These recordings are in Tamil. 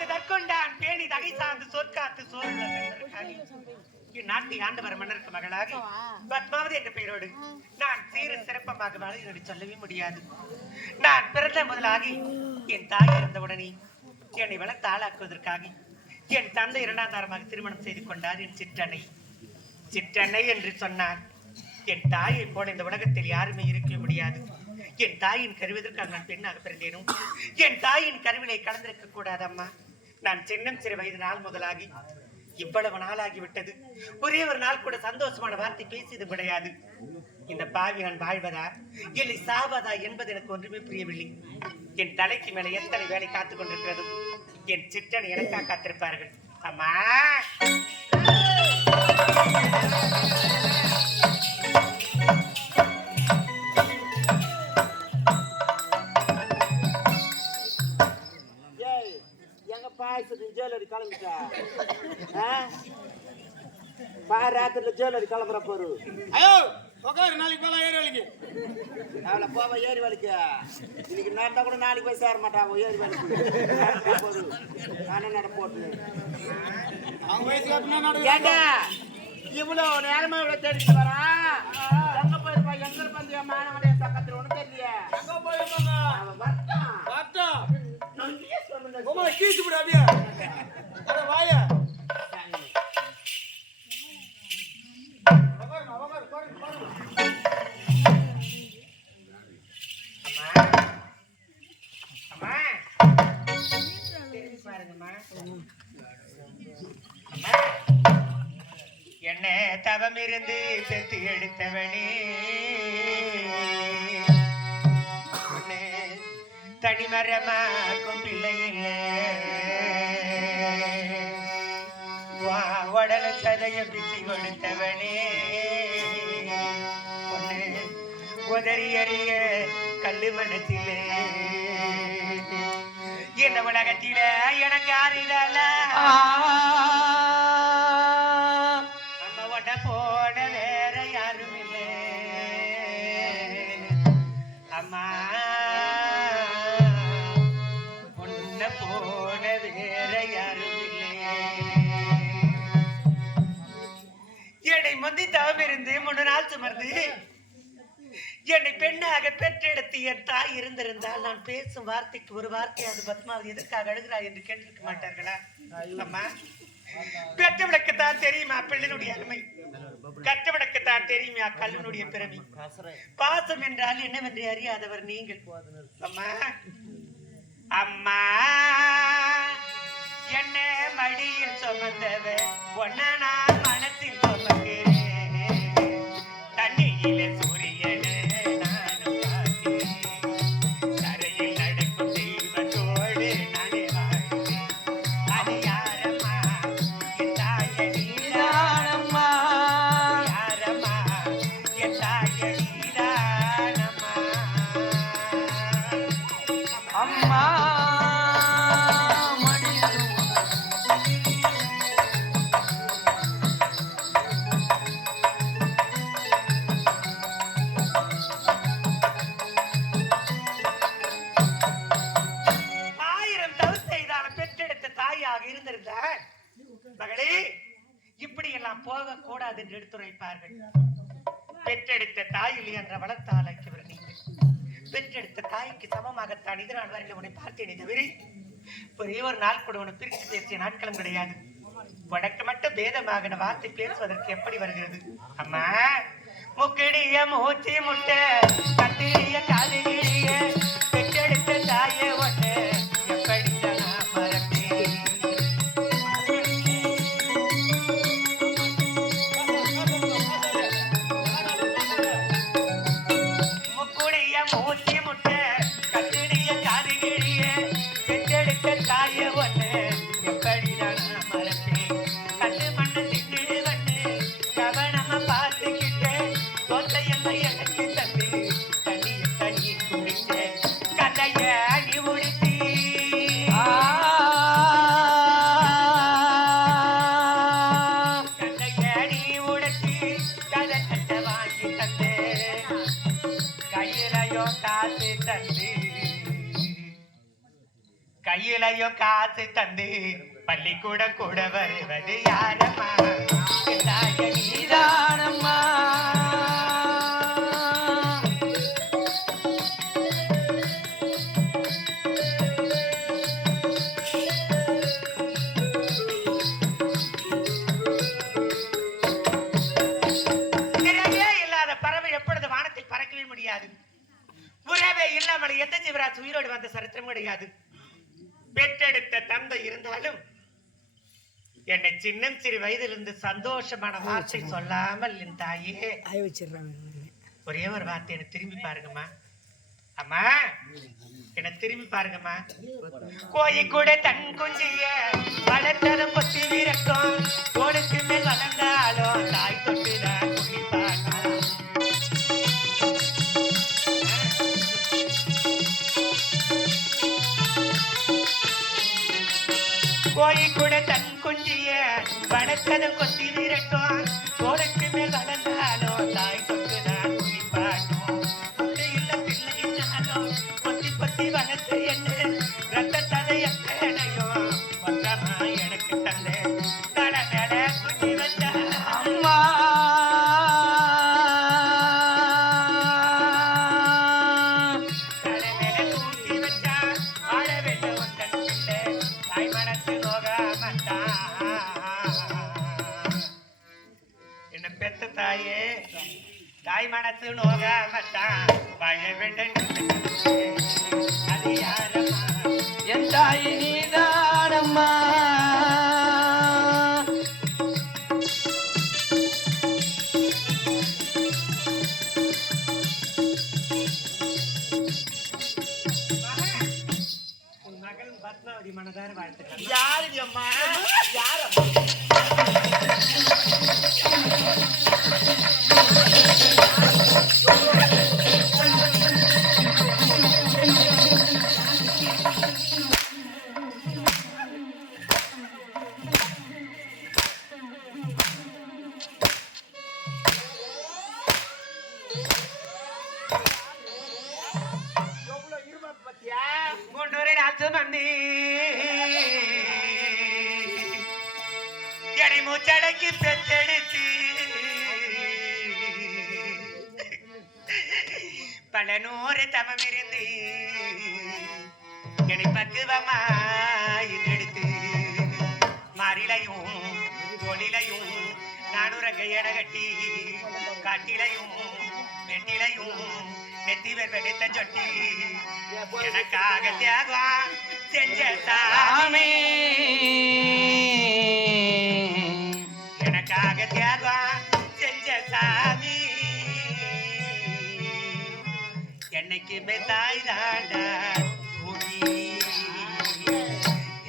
அது தற்கொண்டான் பேணி தகை சார்ந்து சொற்காத்து சோறு நாட்டை ஆண்டவர் மன்னருக்கு மகளாக பத்மாவதி என்ற பெயரோடு நான் சீர சிறப்பமாக வாழ்ந்து சொல்லவே முடியாது. நான் பிறந்த முதலாகி என் தாய் இருந்தவுடனே என்னை வளர்த்து ஆளாக்குவதற்காக என் தந்தை இரண்டாம் தாரமாக திருமணம் செய்து கொண்டார். என் சிற்றன்னை என்று சொன்னார். என் தாயை போல இந்த உலகத்தில் யாருமே இருக்க முடியாது. என் தாயின் கருவதற்காக நான் பெண்ணாக பிறந்தேனும் என் தாயின் கருவிலை கலந்திருக்க கூடாது அம்மா. நான் சின்னம் சிறு வயது நாள் முதலாகி இவ்வளவு நாளாகிவிட்டது. ஒரே ஒரு நாள் கூட சந்தோஷமான வார்த்தை பேசியது கிடையாது. இந்த பாவி நான் வாழ்வதா இல்லை சாவதா என்பது எனக்கு ஒன்றுமே புரியவில்லை. என் தலைக்கு மேல எத்தனை வேலை காத்துக் கொண்டிருக்கிறது. என் சிற்றனை எனக்காக காத்திருப்பார்கள். அம்மா ஜுவல்லரி கிளம்பிட்டா ராத்திரில ஜுவல்லரி கிளம்புற போரு. ஐயோ உட்காரு, நாளைக்கு போலாம் ஏரி வலிக்கு. அவளை போவ ஏரி வலிக்கு. இன்னைக்கு நேரத்தா கூட நாளைக்கு போய் சேர மாட்டாங்க ஏரி வலிக்கு போரு. நானே நட போட்டு அவங்க வயசுக்கு ஏண்டா இவ்வளவு நேரமா இவ்வளவு தேடிட்டு வரா. எங்க போயிருப்பா? எங்க இருப்பாங்க மாணவனுடைய பக்கத்துல ஒண்ணு தெரியலையே. எங்க போயிருப்பாங்க? அவன் வரட்டான் வரட்டும். சொல்லுங்க கீச்சு விடாதியா வாய என்ன தவம் இருந்து பெத்து எடுத்தவனே தனிமரமாக்கும் பிள்ளை இல்லை உடல சதைய பிச்சு கொடுத்தவனே ஒண்ணு உதறி அறிய கல்லு மனத்திலே இந்த உலகத்தில எனக்கு அறிதல அம்மாவோட போன வேற யாரும் இல்லை அம்மா போன வேற யாரும் இல்லை. என்னை முந்தி தவம் இருந்து 3 நாள் சுமர்ந்து என்னை பெண்ணாக பெற்றெடுத்து என் தாய் இருந்திருந்தால் நான் பேசும் வார்த்தைக்கு ஒரு வார்த்தையாது பத்மாவதி எதற்காக அழுகிறாய் என்று கேட்டிருக்க மாட்டார்களா? அம்மா பெற்றவனுக்குத்தான் தெரியுமா பெண்ணினுடைய அருமை, கற்றவனுக்குத்தான் தெரியுமா கல்வனுடைய பிறவி. பாசம் என்றால் என்னவென்று அறியாதவர் நீங்கள். அம்மா அம்மா என்ன மடியில் சுமந்தவர் ஒன்ன நான் மனத்தில் சுமக்கிறேன். தண்ணியில சூரியனே நானும் பார்த்தேன். தரையில் நடக்கும் தெய்வத்தோடு நானே வாழ்கிறேன். அது யாரம்மா? என் தாயடிதானம்மா. யாரம்மா? என் தாயடிதானம்மா. அம்மா மகளே இப்படி எல்லாம் போக கூடாது என்று எடுத்துரைப்பார்கள். பெற்றெடுத்த தாயில் என்ற வளர்த்தால் அழைக்கவர் நீங்கள். பெற்றெடுத்த தாய்க்கு சமமாகத்தான் இது நாள் வரையில் உன்னை பார்த்தேனே தவிர ஒரே ஒரு நாள் கூட உன்னை பிரித்து பேசிய நாட்களும் கிடையாது. உனக்கு மட்டும் பேதமாக வார்த்தை பேசுவதற்கு எப்படி வருகிறது? அம்மா முக்கிடிய மூச்சி முட்டை கட்டிய காலிய பெற்றெடுத்த தாயை ஒன்று எப்படி எனக்கு தந்து தண்ணி குடிச்ச கதைய கையிலையும் காசு தந்து பள்ளிக்கூடம் கூட வருவது யாரம்மா? நீதானம்மா. உறவே இல்லாமல் எந்த ஜீவராஜ் உயிரோடு வந்த சரித்திரம் கிடையாது. பெற்றெடுத்த தந்தை இருந்தாலும் என்னை சின்னம் சிறு வயதிலிருந்து சந்தோஷமான வார்த்தை சொல்லாமல் என் தாயே ஒரே ஒரு வார்த்தை என்னை திரும்பி பாருங்கம்மா. அம்மா என்னை திரும்பி பாருங்கம்மா. கோயி கூட தன் குஞ்சிய வளர்த்ததும் கொத்தி வீரக்கும் கோடுக்கு மேல் வளர்ந்தாலும் தாய் தொட்டுதான் குளிப்பாங்க. கோயி கூட தன் குஞ்சிய வளர்த்ததும் கொத்தி வீரட்டும் கோடுக்கு மேல் வளர்ந்தாலும் தாய் தொட்டுதான் குளிப்பாட்டும். இல்ல பிள்ளைனாலும் கொத்தி கொத்தி வளர்த்து என்று ரத்த ததையனையும் மொத்தமா எனக்கு தந்து தட மேல குட்டி வச்ச அம்மா. தட மேல தூக்கி வச்சா ஆட வெள்ள ஒன்றன் பிள்ளை தாய் மனசு நோக மாட்டான். என்ன பெத்த தாயே தாய் மனசு நோக மாட்டான். வாழ வேண்டும் அது யாரம்மா? என் தாய் நீதானம்மா. உன் மகள் பத்மாவதி மனதார வாழ்த்துக்கள். யாரு அம்மா? யாரம்மா? மூன்றொரு நாள் சுமந்தி எடை மூச்சடக்கி பெற்றெடுத்து பல நூறு தமம் இருந்து என்னை பக்குவமா எடுத்து மாறிலையும் தொழிலையும் நானுரங்க எடகட்டி காட்டிலையும் வெட்டிலையும் நெத்திவர் வெடித்த சொட்டி எனக்காக தியாகம் செஞ்ச சாமி. எனக்காக தியாகம் செஞ்ச சாமி. என்னைக்குமே தாய் தாண்டா கூடி.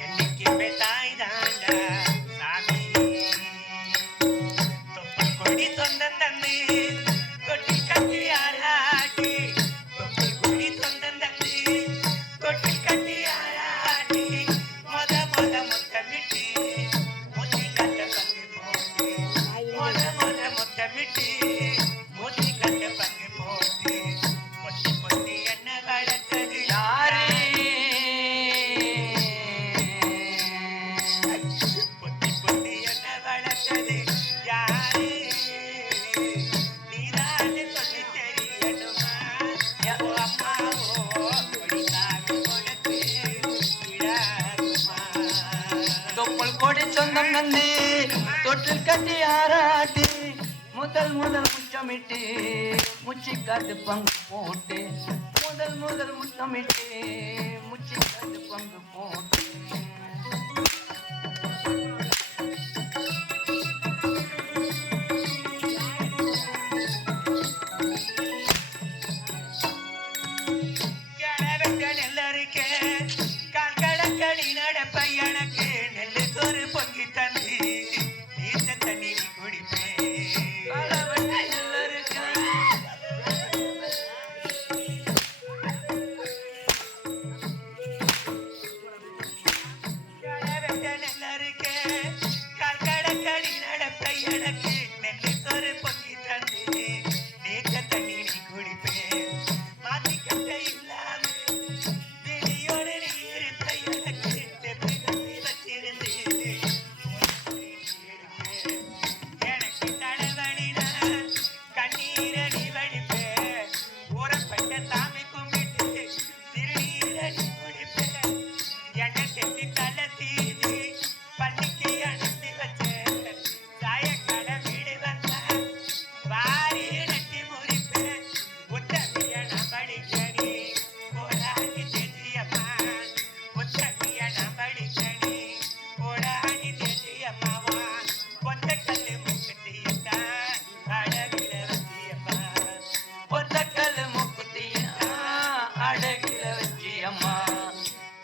என்னைக்குமே தாய் தாண்டா சாமி. தொப்பல் கொடி சொந்தம் தந்து தொட்டி கட்டி ஆராட்டி. தொப்பல் கொடி சொந்தம் தந்து தொட்டி கட்டி ஆராட்டி. மொத மொத முத்தமிட்டு மூச்சு கட்ட பங்கு போட்டு. மொத மொத முத்தமிட்டு மூச்சு கட்ட பங்கு போட்டு. பொத்தி பொத்தி என்ன வளர்த்தது யாரே? பொத்தி பொத்தி என்ன வளர்த்தது யாரே? நீதானே சொல்லி தெரியணுமா? என் அம்மாவோ ஒளிதாக உனக்கு விடாதுமா. தொப்புள் கொடி சொந்தம் நந்தி தொட்டில் கட்டி ஆராட்டி முதல் முதல் முச்சமிட்டு முச்சி காட்டு பங்கு போட்டு. முதல் முதல் முத்தமிட்டு முச்சி காட்டு பங்கு போட்டு. கிழவெட்ட நெல்லறுக்கே கால் கடக்கடி நடப்ப எனக்கு நெல்லு சோறு பொங்கி தந்து நீத்த தண்ணீர் குடிப்பேன். களவெட்ட நெல்லறுக்கே கிழவெட்ட நெல்லறுக்கே கால் கடக்கடி நடப்ப எனக்கு நெல்லு சோறு பொங்கி தந்து நீத்த தண்ணீர் குடிப்பேன். மாத்தி கட்ட இல்லாம விழியோடு நீ இருப்ப எனக்கு வாங்கி தலை தீவி பள்ளிக்கு அனுப்பி வச்சேன் சாயக்கால வீடு வந்த வாரி நட்டி முறிப்பேன் உத்தமிய நம்படிக்கணி போடாடி தேசியம்மா உத்தமிய நம்படிக்கணி போடாடி தேசியம்மாவா பொத்த கல்லு முக்கட்டியத்தா அழகில வச்சியம்மா பொத்த கல்லு முக்குத்தியா அழகில வச்சியம்மா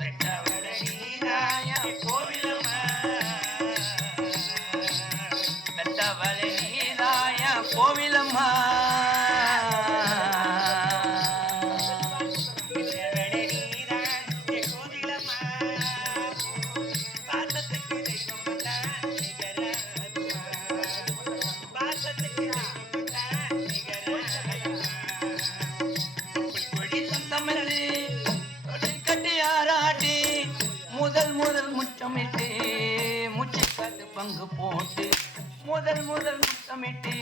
பெற்றவள நீதாயா கோவிலம்மா பெற்றவள நீதாயா கோவிலம்மா முதல் முதல் முத்தமிட்டு முச்சிக்காத்து பங்கு போட்டு முதல் முதல் முத்தமிட்டு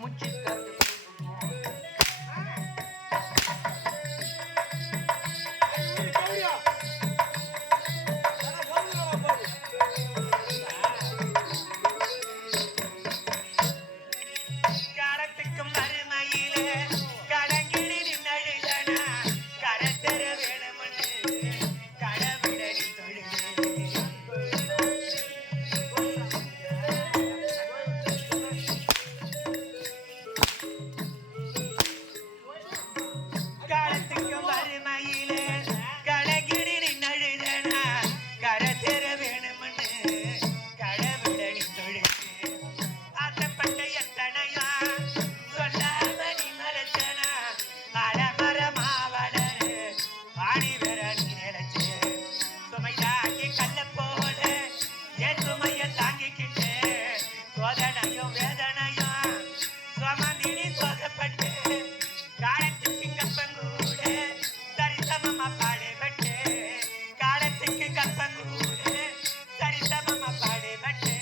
முச்சிக்காத்து காலத்துக்கும் மறுமையிலே கடங்கிடி நின்னழுதனா கரத்தர வேணும்னு கடவுளடி தொழுது காலத்துக்கும் மறுமையிலே கடங்கிடி நின்னழுதனா கரத்தர வேணும்னு கடவுளடி தொழுது ஆசைப்பட்ட எத்தனையா சொல்லாமணி மரத்தனா அலமரமா வளரு ஆடி வர நீ நினைச்சு சுமை தாங்கி கல்ல போல என் சுமைய தாங்கிக்கிட்டு சோதனையும் வேதனையும் சுமந்தினி சோதப்பட்டு காலத்துக்கு கப்பங்கூட சரிசமமா பாடுபட்டு காலத்துக்கு கப்பங்கூட சரிசமமா பாடுபட்டு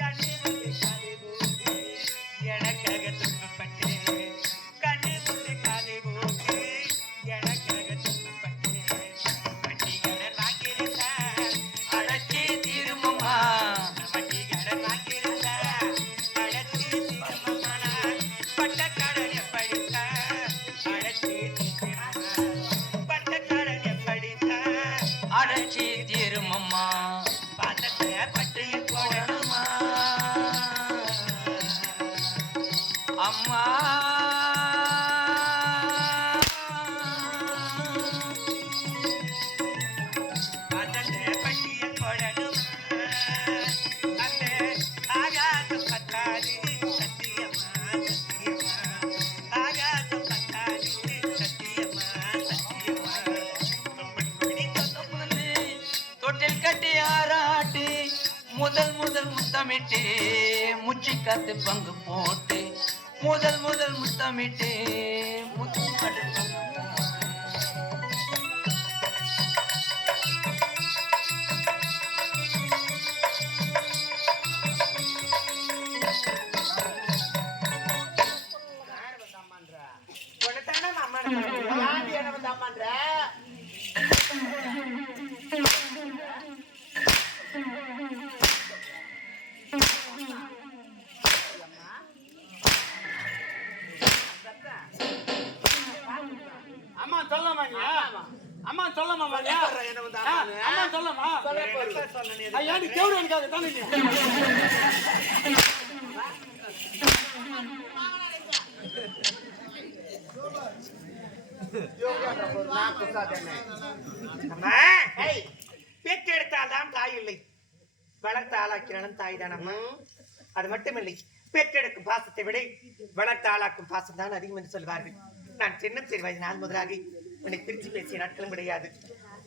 கண்ணு முட்டு காது பூட்டு எனக்காக துன்பப்பட்டு கண்ணு முட்டு காது பூட்டு எனக்காக துன்பப்பட்டு வட்டிகடன் வாங்கியிருந்த அடச்சி தீருமம்மா வட்டிகடன் வாங்கியிருந்த அடைச்சி தீர்மமா பட்ட கடன் எப்படித்த அடைச்சி தீர்மமா பட்ட கடன் எப்படித்த அடச்சி தீருமம்மா பாத்தத்தை பற்றி போடணுமா அம்மா பாத்தத்தை பற்றிய போடணுமா அந்த ஆகாசம் பத்தாது சத்தியமா சத்தியமா ஆகாசம் பத்தாது சத்தியமா சத்தியமா தொப்படி வந்து தொட்டில் கட்டி ஆராட்டி முதல் முதல் முத்தமிட்டு முச்சிக்காத்து பங்கு போட்டு முதல் முதல் முத்தமிட்டு முச்சிக்காத்து பங்கு உனத்தானே அம்மா யாரு என்ன வந்து அம்மான்ற அம்மா சொல்லமா நீ அம்மா சொல்லமா மாரியா என்ன வந்து அம்மா சொல்லமா சொல்லணும் ஐயா நீ கேவடு எனக்காக தானே நீ அம்மா பெற்றெடுத்தால்தான் தாய் இல்லை வளர்த்த ஆளாக்கினாலும் தாய் தானம்மா அது மட்டுமில்லை பெற்றெடுக்கும் பாசத்தை விட வளர்த்த ஆளாக்கும் பாசம் தான் அதிகம் என்று சொல்வார்கள் நான் சின்ன சிறு வயது நாள் முதலாகி உன்னை பிரிச்சு பேசிய நாட்களும் கிடையாது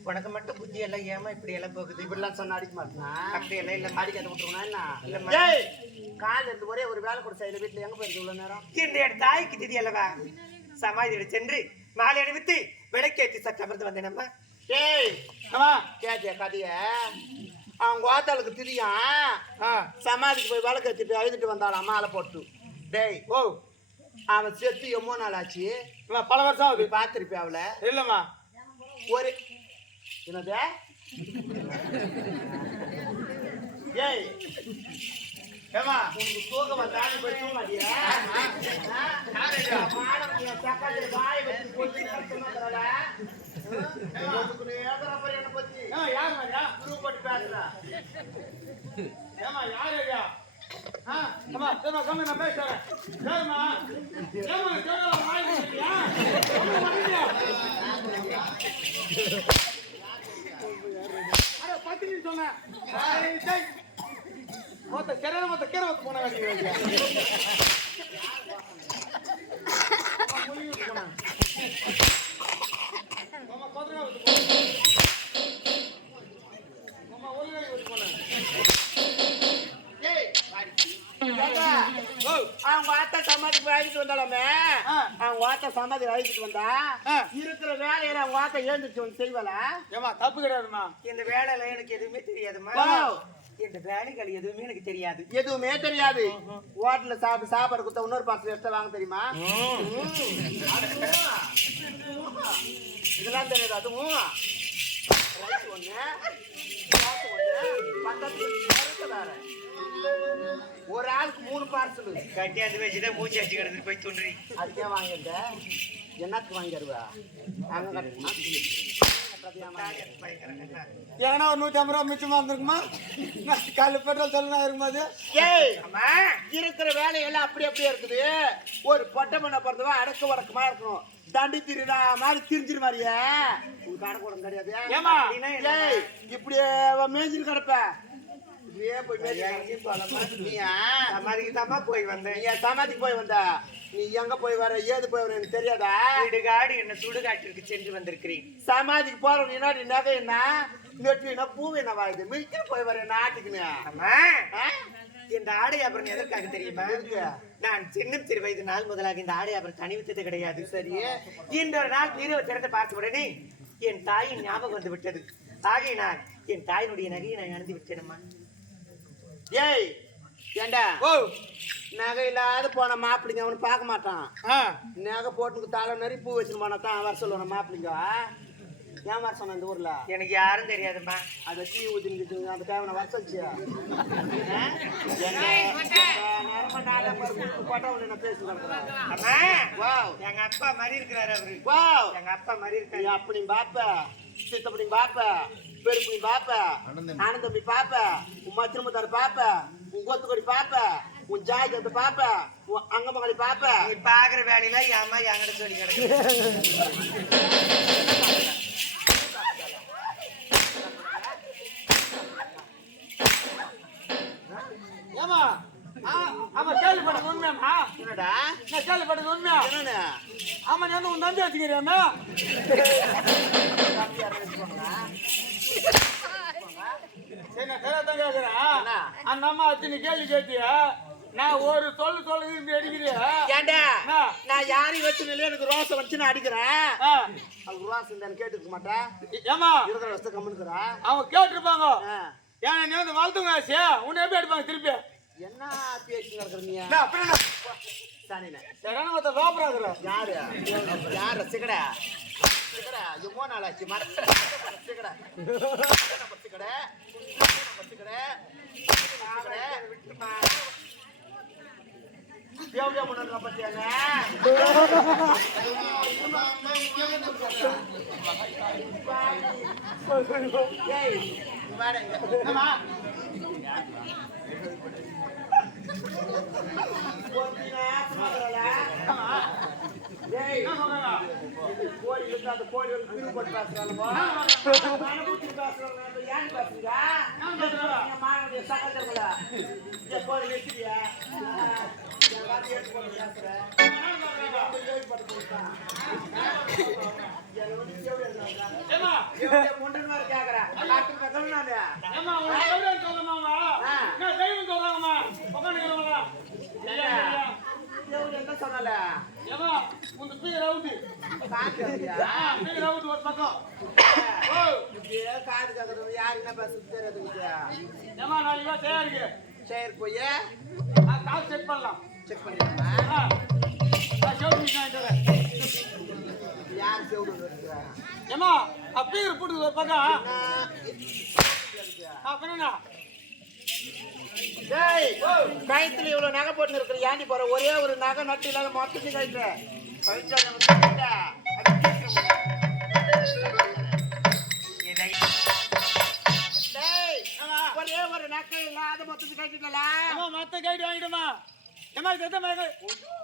உனக்கு மட்டும் புத்தி எல்லாம் ஏமா இப்படி எல்லாம் போகுது இப்படிலாம் சொன்ன அடிக்க மாட்டேனா அப்படி எல்லாம் இல்ல அடிக்காத விட்டுருவா என்ன இல்லம்மா டேய் காலைல இருந்து ஒரே ஒரு வேலை கூட செய்யல வீட்டுல எங்க போயிருக்கு இவ்வளவு நேரம் என்னுடைய தாய்க்கு திதி அல்லவா சமாதியிட சென்று மாலை அணிவித்து விளக்கேற்றி சற்று அமர்ந்து வந்தேன் அம்மா டேய் அம்மா கேட்டியா கதைய அவங்க ஓத்தாளுக்கு திரியும் சமாதிக்கு போய் விளக்கு வச்சுட்டு அழுதுட்டு வந்தாலும் மாலை போட்டு டேய் ஓ அவன் செத்து எம்மோ நாள் ஆச்சு அம்மா, பல வருஷம் ஆகுது பார்த்துருப்பியா அவளை இல்லம்மா ஒரு என்னது ஏய் ஏமா உனக்கு தூக்கம் வந்தாலும் போய் தூங்க மாட்டியா? மாணவன் சக்காத்துல வாயை வச்சு போட்டு சொன்னாங்கறல. உனக்கு ஏதற மாதிரி என்ன பத்தி? யார் மாதிரியா குரு போட்டு பேசுறா. ஏமா யார் ஐயா அம்மா சரிம்மா கம்மி நான் பேசுறேன் சரிம்மா ஏமா கேட்கலாம் வாய் பண்ணியா அட பத்தினி சொன்னேன் மொத்த கீரை போன வேண்டிய அவங்க ஆத்தா சமாதிக்கு அழைச்சிட்டு வந்தாலுமே அவங்க ஆத்தா சமாதிக்கு அழைச்சிட்டு வந்தா இருக்கிற வேலையில அவங்க ஆத்தா எழுந்துச்சு வந்து செய்வாளா? ஏமா தப்பு கிடையாதுமா இந்த வேலையில எனக்கு எதுவுமே தெரியாதுமா. இந்த வேலைகள் எதுவுமே எனக்கு தெரியாது. எதுவுமே தெரியாது. ஹோட்டல்ல சாப்பாடு கொடுத்த இன்னொரு பாசம் எக்ஸ்ட்ரா வாங்க தெரியுமா? இதெல்லாம் தெரியாது. அதுவும் ரைஸ் ஒண்ணு பக்கத்துல வேற ஒரு ஆளுக்கு 3 பார்சல் கட்டியாந்து வச்சுதான் மூச்சு அடிச்சு கிடந்து போய் துன்றி அதுக்கே வாங்கிருந்த என்னத்துக்கு வாங்கிடுவா அங்க ஏன்னா ஒரு 150 ரூபா மிச்சமா இருந்திருக்குமா காலையில் பெட்ரோல் சொல்லணும் இருக்கும்போது இருக்கிற வேலையெல்லாம் அப்படியே இருக்குது. ஒரு பொட்டை பண்ண பிறந்தவா அடக்க உடக்கமா இருக்கணும். தண்டி திரிடா மாதிரி திரிஞ்சிரு மாதிரியே கணக்கூடம் கிடையாது. இப்படியே மேய்ஞ்சிட்டு கிடப்ப போய் வந்தேன். சமாதிக்கு போய் வந்த நீ எங்க போய் வர ஏது போய் வர எனக்கு தெரியாதா? இடுகாடு என்ன சுடுகாட்டிற்கு சென்று வந்திருக்கிறேன். சமாதிக்கு போற நீ நகை என்ன நெட்டு பூ என்ன வாயுது மில்கிற போய் வர நாட்டுக்குன்னு இந்த ஆடை அப்புறம் எதற்காக தெரியுமா? நான் சின்னம் சிறு வயது நாள் முதலாக இந்த ஆடை அப்புறம் தனிவித்தது கிடையாது. சரி இன்றொரு நாள் பீரவை திறந்து பார்த்த உடனே என் தாயின் ஞாபகம் வந்து விட்டது. ஆகையினால் என் தாயினுடைய நகையை நான் அணிந்து விட்டேனம்மா. ஏய் ஏண்டா நகை இல்லாத போன மாப்பிள்ளைங்க அவனு பார்க்க மாட்டான். நகை போட்டு தலை நிறைய பூ வச்சுன்னு போனா தான் வர சொல்லுவான மாப்பிள்ளைங்க. ஏன் வர சொன்ன இந்த ஊர்ல? எனக்கு யாரும் தெரியாதும்மா. அதை டீ ஊற்றி அந்த தேவை வர சொல்லிச்சு எங்க அப்பா மாதிரி இருக்கிறாரு அவரு. எங்க அப்பா மாதிரி இருக்காரு. அப்படி பாப்ப சித்தப்படி பாப்ப பெருப்படி பாப்ப ஆனந்தம்பி பாப்ப உன் மச்சிரமுத்தாரு பாப்ப உன் கொத்துக்கொடி பாப்ப உன் ஜாய் கத்து பாப்ப உன் அங்கமகளி பாப்ப. நீ பாக்குற வேலையில ஏமா என்கிட்ட சொல்லி கிடக்கு. ஏமா ஆமா கேள்விப்பட்டது உண்மையாமா? என்னடா நான் கேள்விப்பட்டது உண்மையா? என்னன்னு ஆமா நீ வந்து உன் நம்பி வச்சுக்கிறியாமா? சரி நான் கரெக்டாக கேட்கிறேன். அந்த அம்மா வச்சு நீ கேள்வி கேட்டியா? நான் ஒரு சொல்லு அடிக்கிறியா? ஏண்டா நான் யாரையும் வச்சு எனக்கு ரோசை வச்சு நான் அடிக்கிறேன். அவங்களுக்கு ரோசை இருந்தான்னு கேட்டுக்க மாட்டேன். ஏமா இருக்கிற வருஷத்தை கம்முனுக்குறா அவங்க கேட்டுருப்பாங்க. ஏன்னா நீ வந்து வளர்த்துங்க ஆச்சு உன்னை எப்படி அடிப்பாங்க திருப்பி? என்ன பேசி நடக்கிற நீ? சரிண்ணே சரியான ஒருத்த லோப்பராக்குற யாரு யாரு சிகடா சிகடா எவ்வளோ நாள் ஆச்சு மரத்துல சிகடா சிகடை சிகடை விட்டுமா தேவையா முன்னாடி பத்தியாங்க என்ன சொன்னால காது கத்துறது யாரு என்ன பேச தெரியாது. சரி போய் செக் பண்ணலாம். செக் பண்ணிடலாம். யார் யார் செவிடு ஏமா அப்பீர் போட்டு பாக்கா அப்பனா டேய் கயித்துல இவ்வளவு நகை போட்டு இருக்கிற ஏண்டி போற ஒரே ஒரு நகை நட்டு இல்லாத மொத்தத்தையும் கயிற்று ஒரே ஒரு நகை இல்லாத மொத்தத்துக்கு கயிற்றுல மொத்த கைடு வாங்கிடுமா ஏமா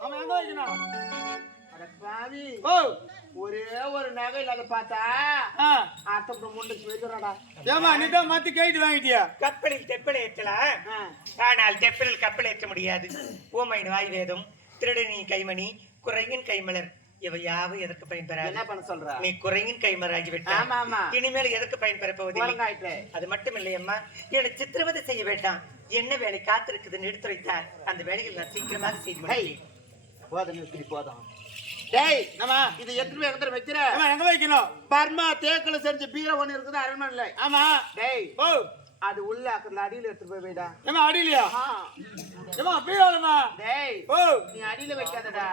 அவன் எங்க வைக்கணும் பாவி ஓ ஒரே ஒரு நகை இல்லாத பார்த்தா அத்தப்பட முண்டுக்கு வைக்கிறடா ஏமா நீ தான் மத்த கைடு வாங்கிட்டியா கப்பலில் தெப்பல் ஏற்றலாம் ஆனால் தெப்பலில் கப்பல் ஏற்ற முடியாது ஓமையின் வாய் வேதம் திருடனின் கைமணி குறையின் கைமலர் இவை யாவும் எதற்கு பயன்பெறாது என்ன பண்ண சொல்ற நீ குறையின் கைமராகிவிட்டாய் இனிமேல் எதற்கு பயன்பெற போவதில்லை அது மட்டும் இல்லையம்மா என்னை சித்திரவதை செய்ய வேண்டாம் என்ன வேலை காத்திருக்குதுன்னு எடுத்துரைத்தார் அந்த வேலைகள் நான் சீக்கிரமாக செய்து முடிப்பேன் போதும் டேய் நம்ம இது எத்தனை எங்க வைக்கிற எங்க வைக்கணும் பர்மா தேக்கல செஞ்ச பீரோ ஒண்ணு இருக்குது அரண்மனையில ஆமா டேய் ஓ அது உள்ள அக்கற அடியில எடுத்து போய் வைடா ஏமா அடியிலயா ஏமா பீரோலமா டேய் ஓ நீ அடியில வைக்காதடா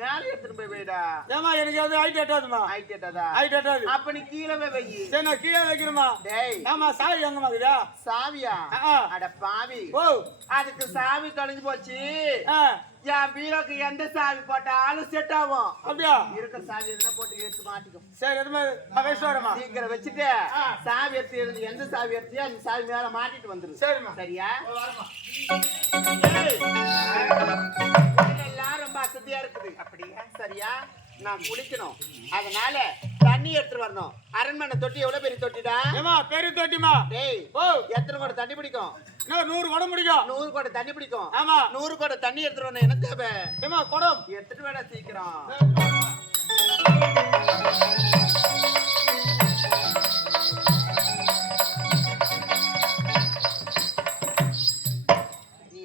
மேல எடுத்து போய் வைடா ஏமா எனக்கு அது ஹைட் எட்டாதுமா ஹைட் எட்டாதா ஹைட் எட்டாது அப்ப நீ கீழே வை சரி நான் கீழே வைக்கிறேமா டேய் ஆமா சாவி எங்க மாதிரியா சாவியா அட பாவி ஓ அதுக்கு சாவி தொலைஞ்சு போச்சு என் பீரோக்கு எந்த சாவி போட்டாலும் செட் ஆகும் அப்படியா இருக்கிற சாவி எதுனா போட்டு எடுத்து மாட்டிக்கும் சரி எதுமே மகேஸ்வரமா சீக்கிரம் வச்சுட்டு சாவி எடுத்து எந்த சாவி எடுத்தியோ அந்த சாவி மேல மாட்டிட்டு வந்துரு சரிம்மா சரியா எல்லாம் ரொம்ப அசதியா இருக்குது அப்படியா சரியா நான் குளிக்கணும் அதனால தண்ணி எடுத்து வரணும் அரண்மனை தொட்டி எவ்வளவு பெரிய தொட்டிடா ஏமா பெரிய தொட்டிமா டேய் ஓ எத்தனை கூட தண்ணி பிடிக்கும் 100 குடம் பிடிக்கும் 100 கூட தண்ணி பிடிக்கும் ஆமா 100 கூட தண்ணி எடுத்து வரணும் என்ன தேவை ஏமா குடம் எடுத்துட்டு வேடா சீக்கிரம் நீ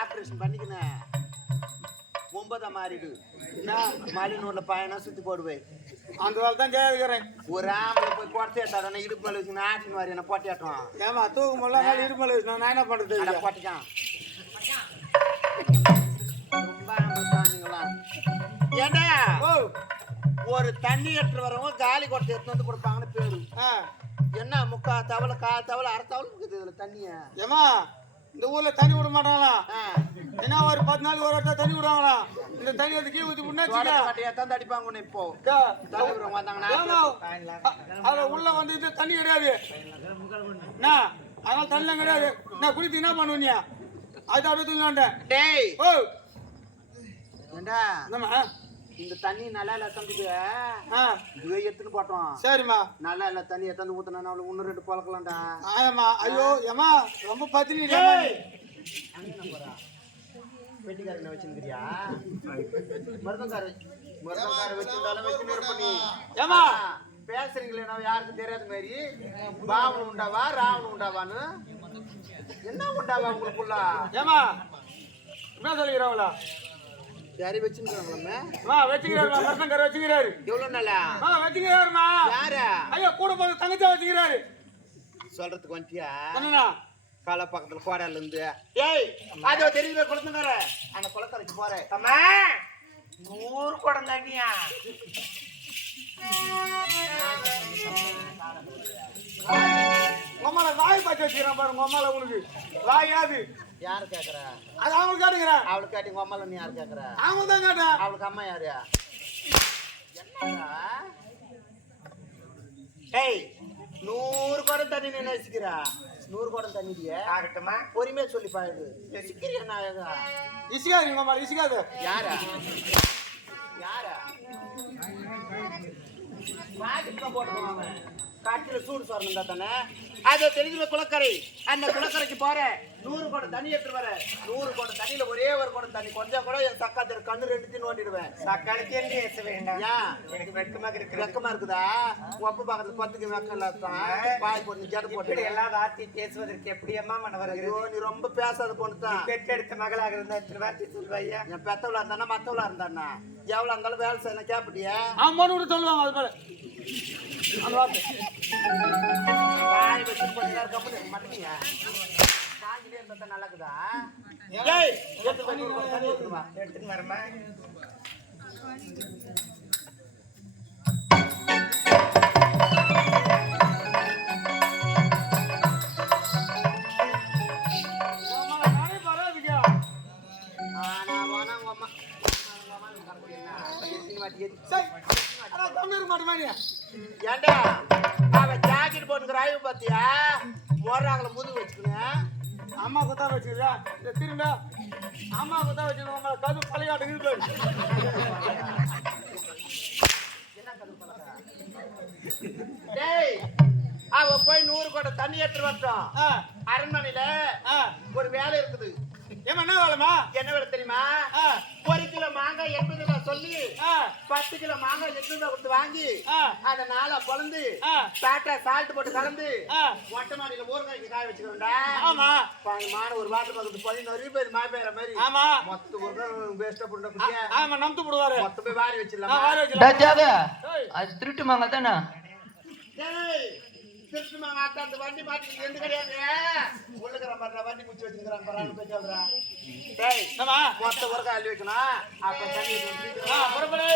ஆபரேஷன் பண்ணிக்கின 9 மாறிடு மாலினூர்ல பயணம் சுத்தி போடுவேன் அந்த வேலை தான் கேட்கிறேன் ஒரு ஆம்பளை போய் கொட்டை ஏட்டாடா இடுப்பு மேல வச்சு ஆட்டின் மாதிரி என்ன போட்டி ஆட்டுவான் ஏமா தூக்கு முள்ள இடுப்பு மேல வச்சு நான் என்ன பண்றது போட்டிக்கான் ரொம்ப ஆம்பளை தானிங்களா ஏண்டா ஓ ஒரு தண்ணி எடுத்து வரவங்க காலி கொட்டை எடுத்து வந்து கொடுப்பாங்கன்னு பேரு என்ன முக்கா தவளை கால் தவளை அரை தவளை இருக்குது இதுல தண்ணிய ஏமா இந்த ஊர்ல தண்ணி விட மாட்டாங்களா என்ன ஒரு 10 நாள் ஒரு இடத்துல தண்ணி விடுவாங்களா இந்த தண்ணி வந்து கீ ஊத்தி முன்னாடி அடிப்பாங்க இப்போ தலைவரம் வந்தாங்கன்னா அத உள்ள வந்து இது தண்ணி கிடையாது அதனால தண்ணி கிடையாது நான் குடித்து என்ன பண்ணுவீங்க அது அப்படியே தூங்கிட்டேன் டேய் ஓ ஏண்டா என்னம்மா இந்த தண்ணி நல்லா இல்ல தம்பிக்கு இதுவே எடுத்துன்னு போட்டோம் சரிம்மா நல்லா இல்ல தண்ணி எத்தனை ஊத்தினா அவளுக்கு 1-2 பழக்கலாம்டா ஆமா ஐயோ ஏமா ரொம்ப பத்தினி வெட்டிக்காரன் வச்சிருக்கிறியா மருதங்கார வச்சிருந்தாலும் வச்சுன்னு இருப்ப ஏமா பேசுறீங்களே நான் யாருக்கும் தெரியாத மாதிரி பாவன் உண்டாவா ராவணன் உண்டாவான்னு என்ன உண்டாவா உங்களுக்குள்ள ஏமா என்ன சொல்லிக்கிறவங்களா யாரி வச்சுக்கிறாங்களே வச்சுக்கிறாரு மருதங்கார வச்சுக்கிறாரு எவ்வளவு நாளா வச்சுக்கிறாருமா யாரா ஐயோ கூட போது தங்கச்சா வச்சுக்கிறாரு சொல்றதுக்கு வந்துட்டியா என்னண்ணா கால பக்கத்துல கோடால இருந்து ஏய் அதோ தெரியுற குளத்துக்கார அந்த குளக்கரைக்கு போறேன் அம்மா 100 குடம் தண்ணியா உமால வாய் பார்த்து வச்சுக்கிறேன் பாருங்க உமால உனக்கு வாயாது யாரு கேக்குற அது அவங்களுக்கு கேட்டுக்கிறேன் அவளுக்கு கேட்டி உங்க அம்மால நீ யாரு கேக்குற அவங்க தான் கேட்டேன் அவளுக்கு அம்மா யாரு என்னடா ஏய் 100 குடம் தண்ணி நீ நினைச்சுக்கிறா 100 குடம் தண்ணிடியே ஆகட்டுமா பொறுமையா சொல்லி பாருது சிக்கிரியா நாயகா இசிக்காது உங்க அம்மா இசிக்காது யாரா யாரா வாடிக்கு போடுவாங்க காட்டில சூடு சொரணும்டா தானே அதை தெரிஞ்சுல குளக்கரை அந்த குளக்கரைக்கு போறேன் 100 குடம் தண்ணி எடுத்து வரேன் 100 குடம் தண்ணியில ஒரே ஒரு குடம் தண்ணி கொஞ்சம் கூட என் சக்காத்திர கண்ணு 2 நோண்டிடுவேன் சக்காலத்தி என்று ஏச வேண்டாம் எனக்கு வெட்கமாக இருக்கு வெக்கமா இருக்குதா ஒப்ப பக்கத்துல 10க்கு வெக்கம் இல்லாதான் பாய் போட்டு ஜட போட்டு எல்லாம் வார்த்தை பேசுவதற்கு எப்படி அம்மா மன வருகிறது நீ ரொம்ப பேசாத பொண்ணுதான் பெற்றெடுத்த மகளாக இருந்தா இத்தனை வார்த்தை சொல்வாயா என் பெத்தவளா இருந்தானா மத்தவளா இருந்தானா எவ்வளவு இருந்தாலும் வேலை செய்யணும் கேப்பட்டியா ஆமான்னு கூட சொல்லுவாங்க அது போல அந்த வார்த்தை வாய் வச்சு கொஞ்ச கம்பெனி மாட்டீங்க காஞ்சிலே இருந்தா நல்லா இருக்குதா ஏய் எடுத்து வரமா ஏண்டா அவன் ஜாக்கெட் போட்டுக்கிற ஆய்வு பார்த்தியா மோறாங்கள முதுகு வச்சுக்கணும் அம்மா குத்தா வச்சுக்கிறா இந்த திரும்ப அம்மா குத்தா வச்சுருவாங்க கது பழையாட்டு இருக்கு டேய் அவ போய் 100 கோட்டை தண்ணி எடுத்து வரட்டும் அரண்மனையில ஒரு வேலை இருக்குது ஏமா என்ன வேலைமா என்ன வேலை தெரியுமா 1 கிலோ மாங்காய் 80 ரூபாய் சொல்லி 10 கிலோ மாங்காய் 8 ரூபாய் கொடுத்து வாங்கி அதை நாளா பொழந்து பேட்டா சால்ட் போட்டு கலந்து மொட்டை மாடியில ஊறுகாய்க்கு காய வச்சுக்கிறோம்டா ஆமா மான ஒரு வாட்டர் பக்கத்து 16 பேர் மாய் பேர மாதிரி ஆமா மொத்த ஊறுகாய் வேஸ்டா போட்டு குடியா ஆமா நம்பு போடுவாரு மொத்த போய் வாரி வச்சிடலாம் வாரி வச்சிடலாம் ஜாக அது திருட்டு மாங்க தானே டேய் திருஷ்ணமா மாத்தா அந்த வண்டி மாட்டி ரெண்டு கிடையாது உள்ளுக்குற மாதிரி வண்டி குச்சி வச்சிருக்கான் பரான போய் சொல்றா டேய் ஆமா மொத்த ஊறுகாய் அள்ளி வைக்கணும் அப்ப தண்ணி புறப்படு